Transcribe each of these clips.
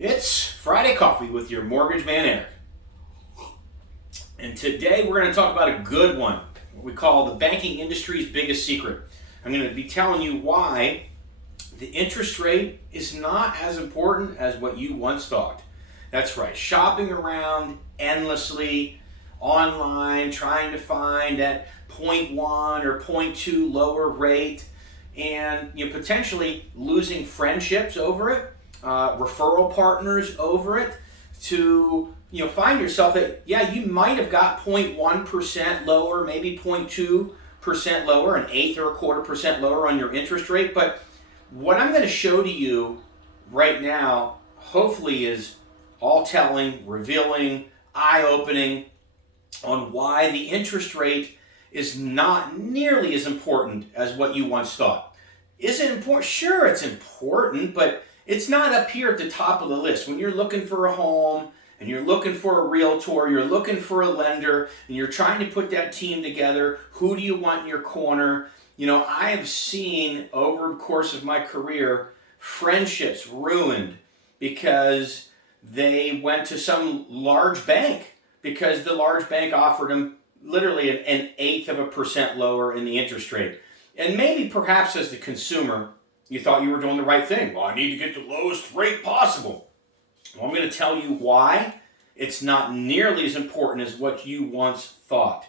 It's Friday Coffee with your mortgage man, Eric. And today we're going to talk about a good one, what we call the banking industry's biggest secret. I'm going to be telling you why the interest rate is not as important as what you once thought. That's right, shopping around endlessly online, trying to find that 0.1 or 0.2 lower rate, and potentially losing friendships over it, referral partners over it, to find yourself that you might have got 0.1% lower, maybe 0.2% lower, an eighth or a quarter percent lower on your interest rate. But what I'm going to show to you right now hopefully is all telling, revealing, eye-opening on why the interest rate is not nearly as important as what you once thought. Is it important? Sure, it's important, but it's not up here at the top of the list. When you're looking for a home and you're looking for a realtor, you're looking for a lender, and you're trying to put that team together, who do you want in your corner? I have seen over the course of my career friendships ruined because they went to some large bank because the large bank offered them literally an eighth of a percent lower in the interest rate. And maybe perhaps as the consumer, you thought you were doing the right thing. Well, I need to get the lowest rate possible. Well, I'm going to tell you why it's not nearly as important as what you once thought.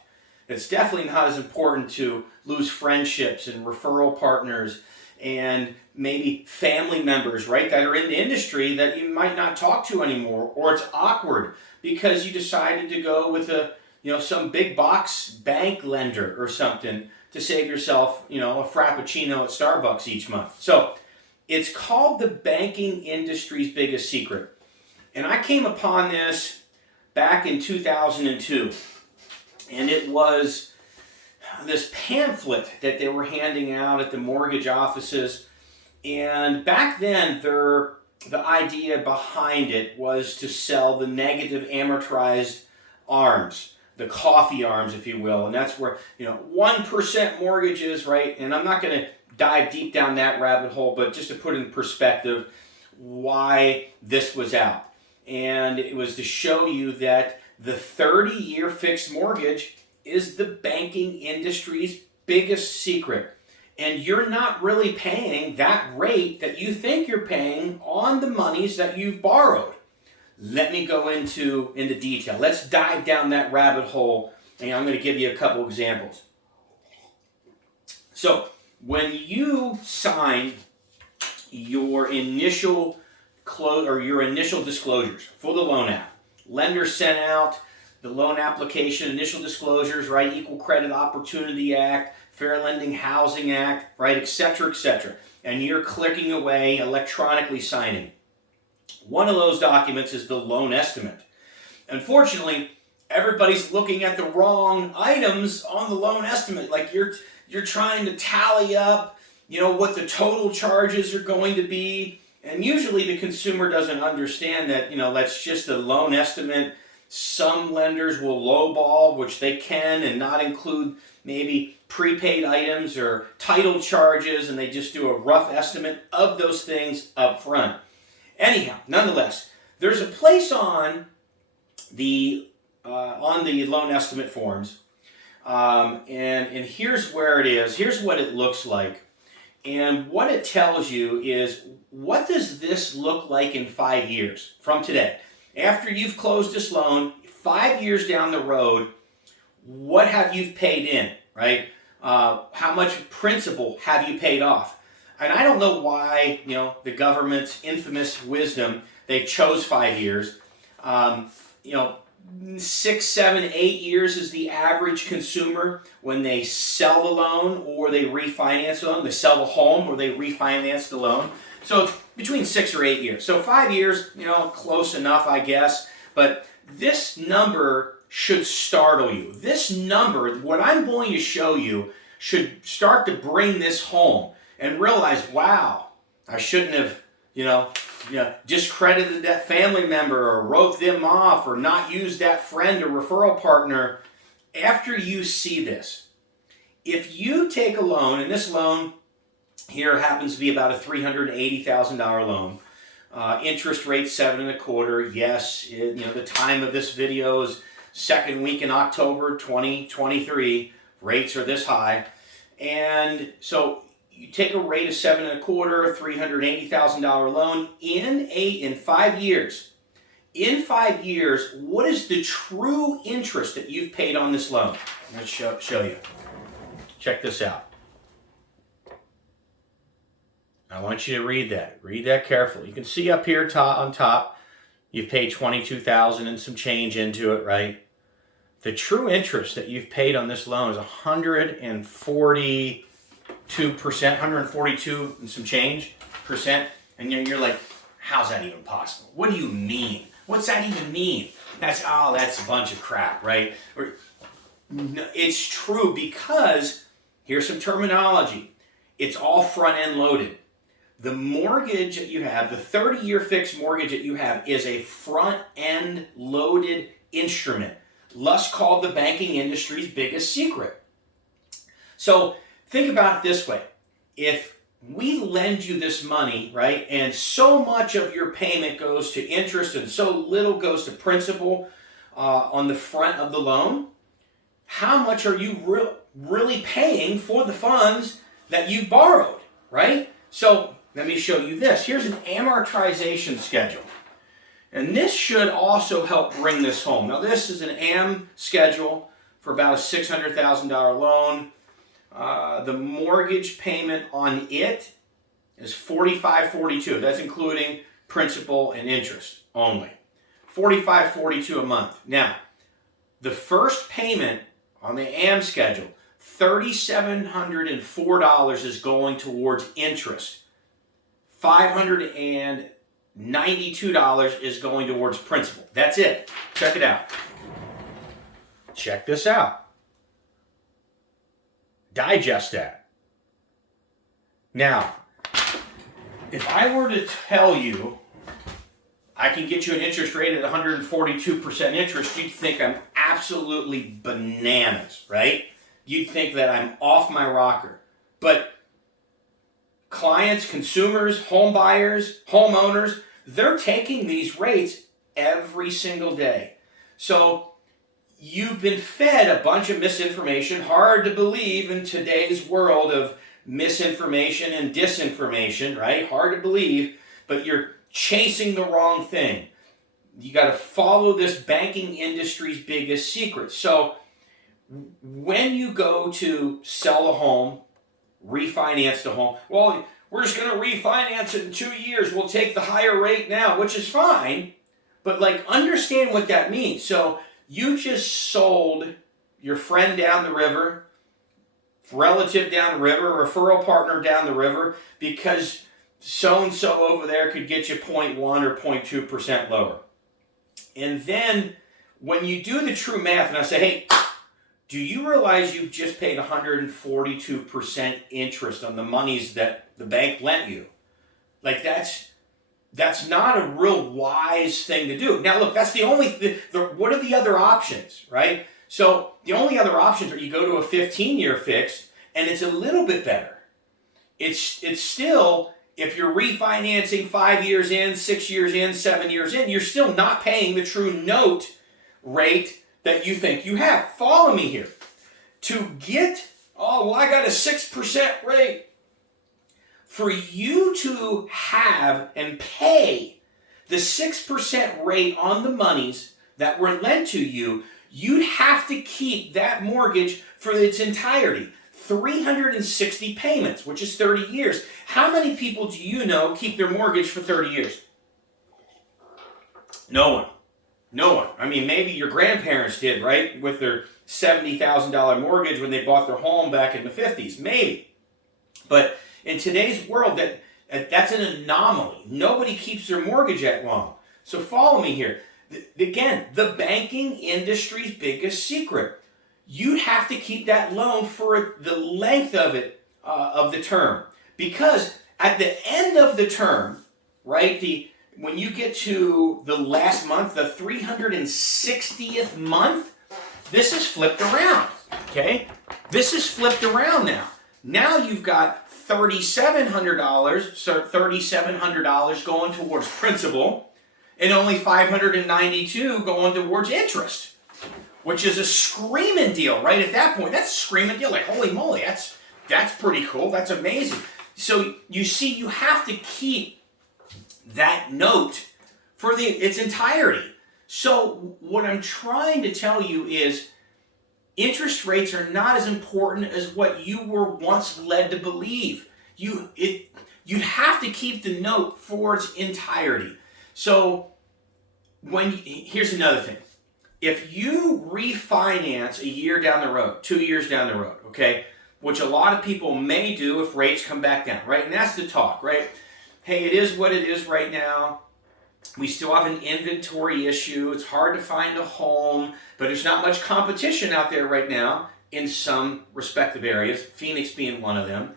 It's definitely not as important to lose friendships and referral partners and maybe family members, right, that are in the industry that you might not talk to anymore, or it's awkward because you decided to go with some big box bank lender or something to save yourself, a Frappuccino at Starbucks each month. So it's called the banking industry's biggest secret. And I came upon this back in 2002. And it was this pamphlet that they were handing out at the mortgage offices. And back then, the idea behind it was to sell the negative amortized ARMs, the coffee arms, if you will. And that's where, 1% mortgages, right? And I'm not going to dive deep down that rabbit hole, but just to put in perspective why this was out. And it was to show you that the 30-year fixed mortgage is the banking industry's biggest secret. And you're not really paying that rate that you think you're paying on the monies that you've borrowed. Let me go into detail. Let's dive down that rabbit hole, and I'm going to give you a couple examples. So, when you sign your initial disclosures for the loan app, lender sent out the loan application, initial disclosures, right? Equal Credit Opportunity Act, Fair Lending Housing Act, right? Et cetera, and you're clicking away, electronically signing. One of those documents is the loan estimate. Unfortunately, everybody's looking at the wrong items on the loan estimate. Like you're trying to tally up, what the total charges are going to be. And usually the consumer doesn't understand that, that's just a loan estimate. Some lenders will lowball, which they can, and not include maybe prepaid items or title charges, and they just do a rough estimate of those things up front. Anyhow, nonetheless, there's a place on the loan estimate forms, and here's where it is. Here's what it looks like, and what it tells you is, what does this look like in 5 years from today? After you've closed this loan, 5 years down the road, what have you paid in, right? How much principal have you paid off? And I don't know why, the government's infamous wisdom, they chose 5 years. 6, 7, 8 years is the average consumer when they sell the loan or they refinance the loan. They sell the home or they refinance the loan. So it's between 6 or 8 years. So 5 years, close enough, I guess. But this number should startle you. This number, what I'm going to show you, should start to bring this home and realize, wow, I shouldn't have, discredited that family member or wrote them off or not used that friend or referral partner. After you see this, if you take a loan, and this loan here happens to be about a $380,000 loan, Interest rate 7.25. Yes, the time of this video is second week in October 2023. Rates are this high. And so you take a rate of 7.25, $380,000 loan in 5 years. In 5 years, what is the true interest that you've paid on this loan? Let's show you. Check this out. I want you to read that. Read that carefully. You can see up here on top, you've paid $22,000 and some change into it, right? The true interest that you've paid on this loan is 142%, 142 and some change percent. And you're like, how's that even possible? What do you mean? What's that even mean? That's a bunch of crap, right? It's true because here's some terminology. It's all front end loaded. The mortgage that you have, the 30-year fixed mortgage that you have, is a front-end loaded instrument, thus called the banking industry's biggest secret. So think about it this way. If we lend you this money, right, and so much of your payment goes to interest and so little goes to principal on the front of the loan, how much are you really paying for the funds that you borrowed, right? So let me show you this. Here's an amortization schedule. And this should also help bring this home. Now this is an AM schedule for about a $600,000 loan. The mortgage payment on it is $45.42. That's including principal and interest only. $45.42 a month. Now, the first payment on the AM schedule, $3,704 is going towards interest. $592 is going towards principal. That's it. Check it out. Check this out. Digest that. Now, if I were to tell you I can get you an interest rate at 142% interest, you'd think I'm absolutely bananas, right? You'd think that I'm off my rocker. But clients, consumers, home buyers, homeowners, they're taking these rates every single day. So you've been fed a bunch of misinformation. Hard to believe in today's world of misinformation and disinformation, right? Hard to believe, but you're chasing the wrong thing. You got to follow this banking industry's biggest secret. So when you go to sell a home, refinance the home, well, we're just going to refinance it in 2 years. We'll take the higher rate now, which is fine, but understand what that means. So you just sold your friend down the river, relative down the river, referral partner down the river, because so-and-so over there could get you 0.1 or 0.2% lower. And then when you do the true math, and I say, hey, do you realize you've just paid 142% interest on the monies that the bank lent you? That's not a real wise thing to do. Now, look, that's the only, what are the other options, right? So the only other options are you go to a 15-year fixed, and it's a little bit better. It's still, if you're refinancing 5 years in, 6 years in, 7 years in, you're still not paying the true note rate that you think you have. Follow me here. To get, I got a 6% rate. For you to have and pay the 6% rate on the monies that were lent to you, you'd have to keep that mortgage for its entirety. 360 payments, which is 30 years. How many people do you know keep their mortgage for 30 years? No one. No one. I mean, maybe your grandparents did, right? With their $70,000 mortgage when they bought their home back in the 50s. Maybe. But in today's world, that's an anomaly. Nobody keeps their mortgage that long. So follow me here. Again, the banking industry's biggest secret. You have to keep that loan for the length of it, of the term. Because at the end of the term, right, when you get to the last month, the 360th month, this is flipped around, okay? This is flipped around now. Now you've got $3,700 going towards principal, and only $592 going towards interest, which is a screaming deal right at that point. That's a screaming deal. Like, holy moly, that's pretty cool. That's amazing. So you see, you have to keep that note for its entirety. So what I'm trying to tell you is interest rates are not as important as what you were once led to believe. You have to keep the note for its entirety. So here's another thing. If you refinance a year down the road, 2 years down the road, okay, which a lot of people may do if rates come back down, right? And that's the talk, right? Hey, it is what it is right now. We still have an inventory issue. It's hard to find a home, but there's not much competition out there right now in some respective areas, Phoenix being one of them.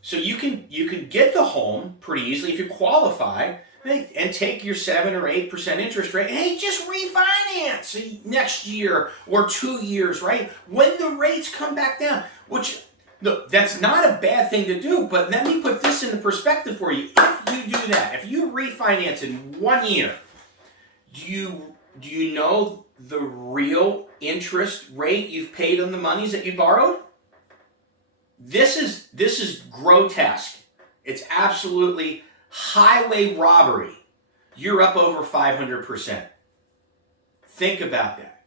So you can get the home pretty easily if you qualify, and take your 7 or 8% interest rate. Hey, just refinance next year or 2 years, right? When the rates come back down, which, look, that's not a bad thing to do, but let me put this into perspective for you. If you do that, if you refinance in 1 year, do you know the real interest rate you've paid on the monies that you borrowed? This is grotesque. It's absolutely highway robbery. You're up over 500%. Think about that.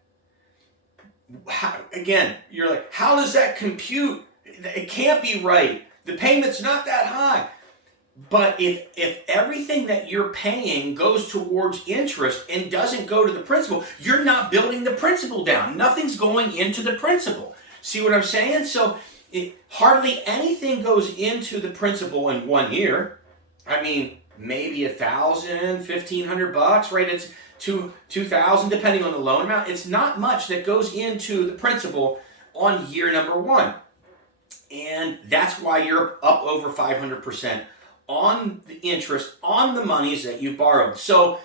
Again, you're like, how does that compute? It can't be right. The payment's not that high. But if everything that you're paying goes towards interest and doesn't go to the principal, you're not building the principal down. Nothing's going into the principal. See what I'm saying? So hardly anything goes into the principal in 1 year. I mean, maybe $1,000, $1,500, right? It's $2,000 depending on the loan amount. It's not much that goes into the principal on year number 1. And that's why you're up over 500% on the interest on the monies that you borrowed. So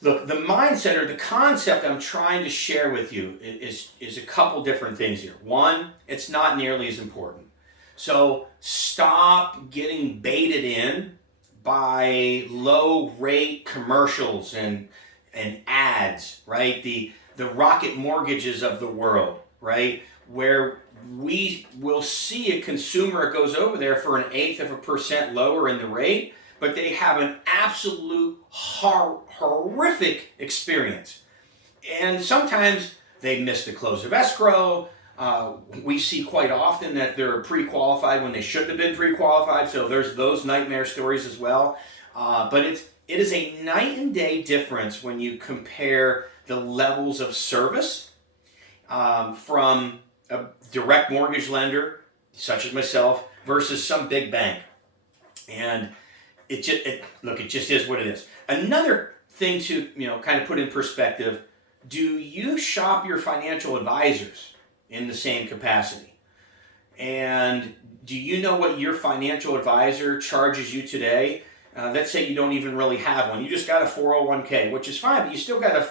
look, the mindset or the concept I'm trying to share with you is a couple different things here. One, it's not nearly as important. So stop getting baited in by low rate commercials and ads, right? The Rocket Mortgages of the world, right? Where we will see a consumer goes over there for 1/8% lower in the rate, but they have an absolute horrific experience. And sometimes they miss the close of escrow. We see quite often that they're pre-qualified when they shouldn't have been pre-qualified, so there's those nightmare stories as well. But it is a night and day difference when you compare the levels of service from a direct mortgage lender, such as myself, versus some big bank. And it just is what it is. Another thing to kind of put in perspective, do you shop your financial advisors in the same capacity? And do you know what your financial advisor charges you today? Let's say you don't even really have one. You just got a 401k, which is fine, but you still got a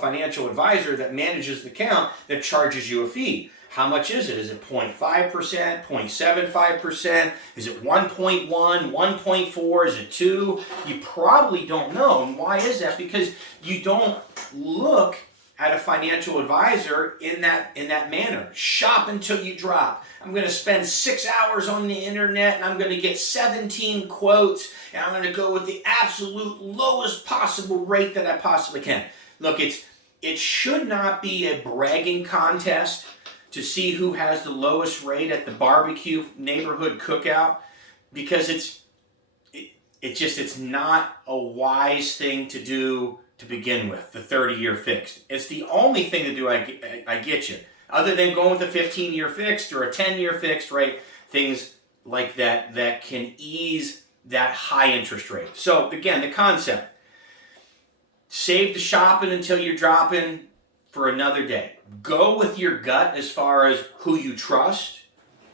financial advisor that manages the account that charges you a fee. How much is it? Is it 0.5%, 0.75%? Is it 1.1, 1.4? Is it 2? You probably don't know. And why is that? Because you don't look at a financial advisor in that manner. Shop until you drop. I'm going to spend 6 hours on the internet and I'm going to get 17 quotes and I'm going to go with the absolute lowest possible rate that I possibly can. Look, it should not be a bragging contest to see who has the lowest rate at the barbecue neighborhood cookout, because it's not a wise thing to do to begin with, the 30-year fixed. It's the only thing to do, I get you. Other than going with a 15-year fixed or a 10-year fixed, right? Things like that can ease that high interest rate. So again, the concept, save the shopping until you're dropping for another day. Go with your gut as far as who you trust,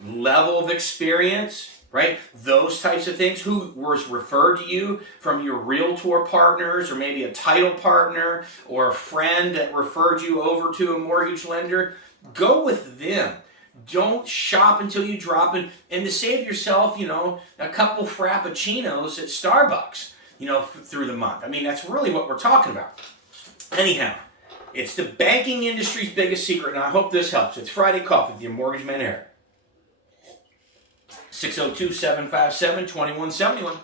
level of experience, right? Those types of things. Who was referred to you from your realtor partners, or maybe a title partner or a friend that referred you over to a mortgage lender. Go with them. Don't shop until you drop in, and to save yourself, a couple frappuccinos at Starbucks, through the month. I mean, that's really what we're talking about. Anyhow, it's the banking industry's biggest secret, and I hope this helps. It's Friday Coffee with your Mortgage Man Eric. 602-757-2171.